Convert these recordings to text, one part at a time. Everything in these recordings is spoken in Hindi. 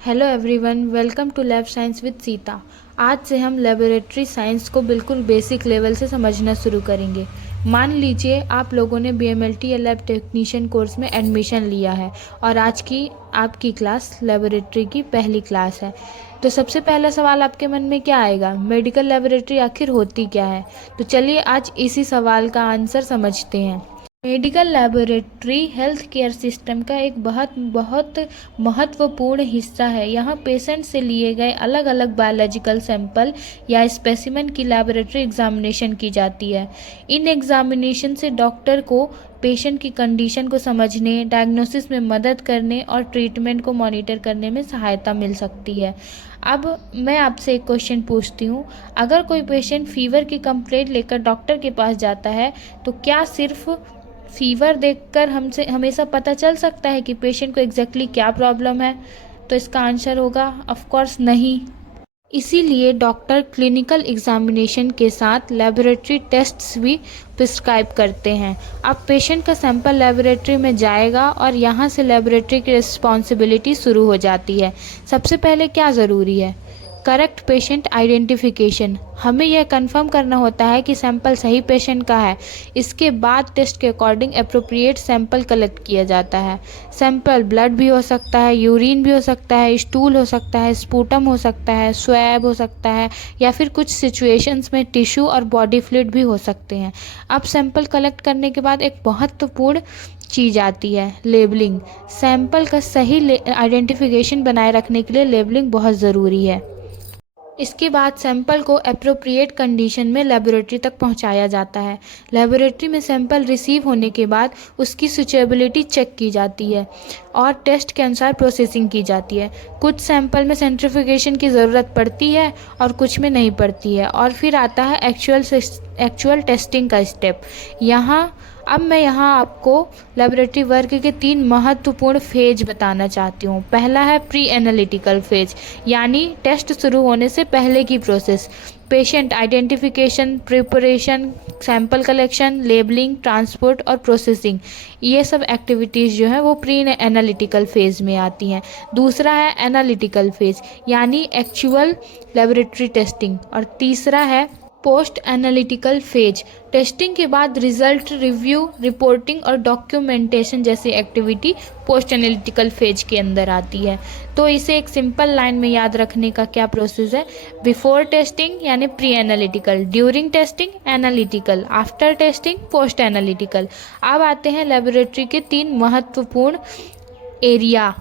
Hello everyone, welcome to lab science with Sita. आज से हम लेबोरेटरी साइंस को बिल्कुल बेसिक लेवल से समझना शुरू करेंगे। मान लीजिए आप लोगों ने बीएमएलटी या लैब टेक्नीशियन कोर्स में एडमिशन लिया है और आज की आपकी क्लास लेबोरेटरी की पहली क्लास है। तो सबसे पहला सवाल आपके मन में क्या आएगा? मेडिकल लेबोरेटरी आखिर होती क्या है? तो चलिए आज इसी सवाल का आंसर समझते हैं। Medical laboratory health care system का एक बहुत बहुत महत्वपूर्ण हिस्सा है। यहाँ पेशेंट से लिए गए अलग अलग बायोलॉजिकल सैंपल या स्पेसिमेन की लेबोरेटरी एग्जामिनेशन की जाती है। इन एग्जामिनेशन से डॉक्टर को पेशेंट की कंडीशन को समझने, डायग्नोसिस में मदद करने और ट्रीटमेंट को मॉनिटर करने में सहायता मिल सकती है। अब मैं आपसे एक क्वेश्चन पूछती हूँ, अगर कोई पेशेंट फीवर की कंप्लेंट लेकर डॉक्टर के पास जाता है तो क्या सिर्फ फीवर देखकर हमसे हमेशा पता चल सकता है कि पेशेंट को एग्जैक्टली क्या प्रॉब्लम है? तो इसका आंसर होगा ऑफ कोर्स नहीं। इसीलिए डॉक्टर क्लिनिकल एग्जामिनेशन के साथ लेबोरेटरी टेस्ट्स भी प्रिस्क्राइब करते हैं। अब पेशेंट का सैंपल लेबोरेटरी में जाएगा और यहाँ से लेबोरेटरी की रिस्पॉन्सिबिलिटी शुरू हो जाती है। सबसे पहले क्या ज़रूरी है? Correct patient identification. हमें यह कंफर्म करना होता है कि सैंपल सही पेशेंट का है। इसके बाद टेस्ट के अकॉर्डिंग अप्रोप्रिएट सैंपल कलेक्ट किया जाता है। सैंपल ब्लड भी हो सकता है, यूरिन भी हो सकता है, स्टूल हो सकता है, स्पूटम हो सकता है, स्वैब हो सकता है या फिर कुछ सिचुएशंस में टिश्यू और बॉडी फ्लूइड भी हो सकते हैं। अब सैंपल कलेक्ट करने के बाद एक महत्वपूर्ण चीज़ आती है, लेबलिंग। सैंपल का सही आइडेंटिफिकेशन बनाए रखने के लिए लेबलिंग बहुत ज़रूरी है। इसके बाद सैंपल को एप्रोप्रिएट कंडीशन में लेबोरेटरी तक पहुंचाया जाता है। लेबोरेटरी में सैंपल रिसीव होने के बाद उसकी सुचेबिलिटी चेक की जाती है और टेस्ट के अनुसार प्रोसेसिंग की जाती है। कुछ सैंपल में सेंट्रीफ्यूगेशन की ज़रूरत पड़ती है और कुछ में नहीं पड़ती है। और फिर आता है एक्चुअल टेस्टिंग का स्टेप। अब मैं यहाँ आपको लेबोरेटरी वर्क के 3 महत्वपूर्ण फेज बताना चाहती हूँ। पहला है प्री एनालिटिकल फेज, यानी टेस्ट शुरू होने से पहले की process. Patient identification, preparation, sample collection, labelling, transport और प्रोसेसिंग, ये सब एक्टिविटीज़ जो है वो प्री एनालिटिकल फेज़ में आती हैं। दूसरा है एनालिटिकल फेज, यानी एक्चुअल लेबोरेटरी टेस्टिंग। और तीसरा है पोस्ट एनालिटिकल फेज। टेस्टिंग के बाद रिजल्ट रिव्यू, रिपोर्टिंग और डॉक्यूमेंटेशन जैसी एक्टिविटी पोस्ट एनालिटिकल फेज के अंदर आती है। तो इसे एक सिंपल लाइन में याद रखने का क्या प्रोसेस है? बिफोर टेस्टिंग यानी pre analytical, during testing analytical, after testing post analytical. अब आते हैं लेबोरेटरी के 3 महत्वपूर्ण एरिया,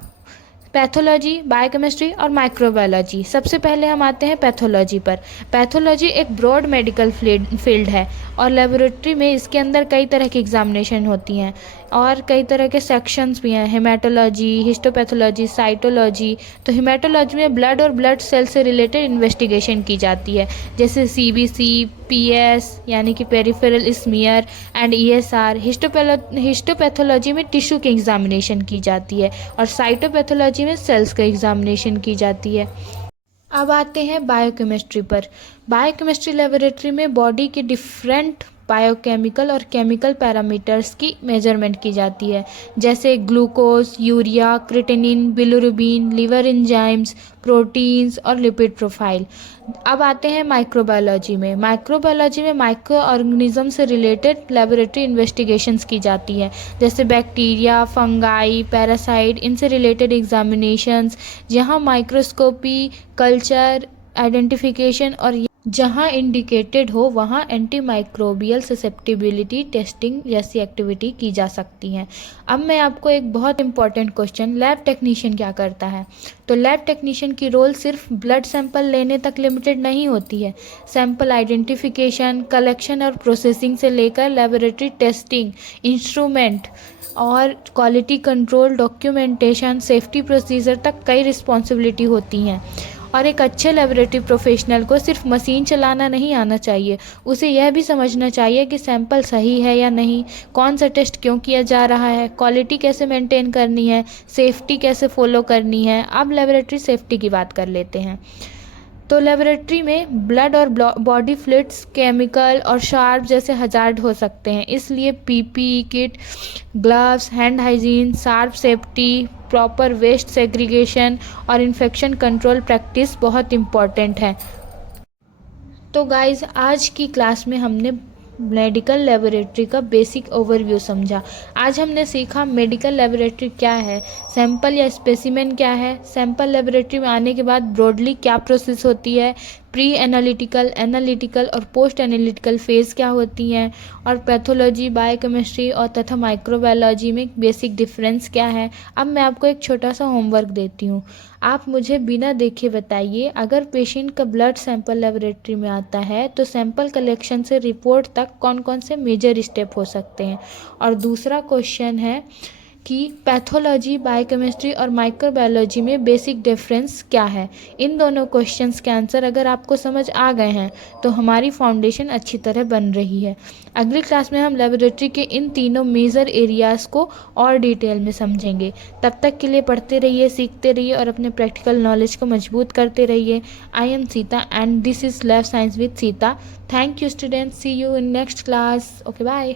पैथोलॉजी, बायोकेमिस्ट्री और माइक्रोबायोलॉजी। सबसे पहले हम आते हैं पैथोलॉजी पर। पैथोलॉजी एक ब्रॉड मेडिकल फील्ड है और लेबोरेटरी में इसके अंदर कई तरह की एग्जामिनेशन होती हैं और कई तरह के सेक्शंस भी हैं। Hematology, histopathology, cytology. तो हेमाटोलॉजी में ब्लड और ब्लड सेल से रिलेटेड इन्वेस्टिगेशन की जाती है, जैसे सीबीसी, पीएस यानी कि peripheral smear and ESR. Histopathology में टिश्यू की एग्जामिनेशन की जाती है और साइटोपैथोलॉजी में सेल्स का एग्जामिनेशन की जाती है। अब आते हैं बायोकेमिस्ट्री पर। बायोकेमिस्ट्री लेबोरेटरी में बॉडी के डिफरेंट बायोकेमिकल और केमिकल पैरामीटर्स की मेजरमेंट की जाती है, जैसे glucose, urea, creatinine, bilirubin, liver enzymes, proteins और लिपिड प्रोफाइल। अब आते हैं माइक्रोबायोलॉजी में। माइक्रोबायोलॉजी में माइक्रो ऑर्गेनिज्म से रिलेटेड लेबोरेटरी इन्वेस्टिगेशंस की जाती है, जैसे बैक्टीरिया, फंगाई, पैरासाइट, इनसे रिलेटेड एग्जामिनेशंस, जहाँ माइक्रोस्कोपी, कल्चर, आइडेंटिफिकेशन और जहाँ इंडिकेटेड हो वहाँ एंटी माइक्रोबियल ससेप्टिबिलिटी टेस्टिंग जैसी एक्टिविटी की जा सकती हैं। अब मैं आपको एक बहुत इंपॉर्टेंट क्वेश्चन, लैब टेक्नीशियन क्या करता है? तो लैब टेक्नीशियन की रोल सिर्फ ब्लड सैंपल लेने तक लिमिटेड नहीं होती है। सैंपल आइडेंटिफिकेशन, कलेक्शन और प्रोसेसिंग से लेकर लेबोरेटरी टेस्टिंग, इंस्ट्रूमेंट और quality control, documentation, safety procedure तक कई रिस्पॉन्सिबिलिटी होती हैं। और एक अच्छे लेबोरेटरी प्रोफेशनल को सिर्फ मशीन चलाना नहीं आना चाहिए, उसे यह भी समझना चाहिए कि सैंपल सही है या नहीं, कौन सा टेस्ट क्यों किया जा रहा है, क्वालिटी कैसे मेंटेन करनी है, सेफ्टी कैसे फॉलो करनी है। अब लेबोरेटरी सेफ्टी की बात कर लेते हैं। तो लेबोरेटरी में ब्लड और बॉडी फ्लूइड्स, केमिकल और शार्प जैसे हजार्ड हो सकते हैं, इसलिए PPE kit, gloves, hand hygiene, sharp safety proper waste segregation और इन्फेक्शन कंट्रोल प्रैक्टिस बहुत इम्पॉर्टेंट है। तो गाइज़, आज की क्लास में हमने मेडिकल लेबोरेटरी का बेसिक ओवरव्यू समझा। आज हमने सीखा मेडिकल लेबोरेटरी क्या है, सैंपल या स्पेसिमेन क्या है, सैंपल लेबोरेटरी में आने के बाद ब्रॉडली क्या प्रोसेस होती है, प्री एनालिटिकल, एनालिटिकल और पोस्ट एनालिटिकल फेज़ क्या होती हैं, और पैथोलॉजी, बायोकेमिस्ट्री और तथा माइक्रोबायोलॉजी में बेसिक डिफरेंस क्या है। अब मैं आपको एक छोटा सा होमवर्क देती हूँ। आप मुझे बिना देखे बताइए, अगर पेशेंट का ब्लड सैंपल लेबोरेटरी में आता है तो सैंपल कलेक्शन से रिपोर्ट तक कौन कौन से मेजर स्टेप हो सकते हैं। और दूसरा क्वेश्चन है कि पैथोलॉजी, बायोकेमिस्ट्री और माइक्रोबायोलॉजी में बेसिक डिफरेंस क्या है। इन दोनों क्वेश्चंस के आंसर अगर आपको समझ आ गए हैं तो हमारी फाउंडेशन अच्छी तरह बन रही है। अगली क्लास में हम लेबोरेटरी के इन तीनों मेजर एरियाज़ को और डिटेल में समझेंगे। तब तक के लिए पढ़ते रहिए, सीखते रहिए और अपने प्रैक्टिकल नॉलेज को मजबूत करते रहिए। I am Sita and this is lab science with Sita. Thank you students, see you in next class. Okay, bye.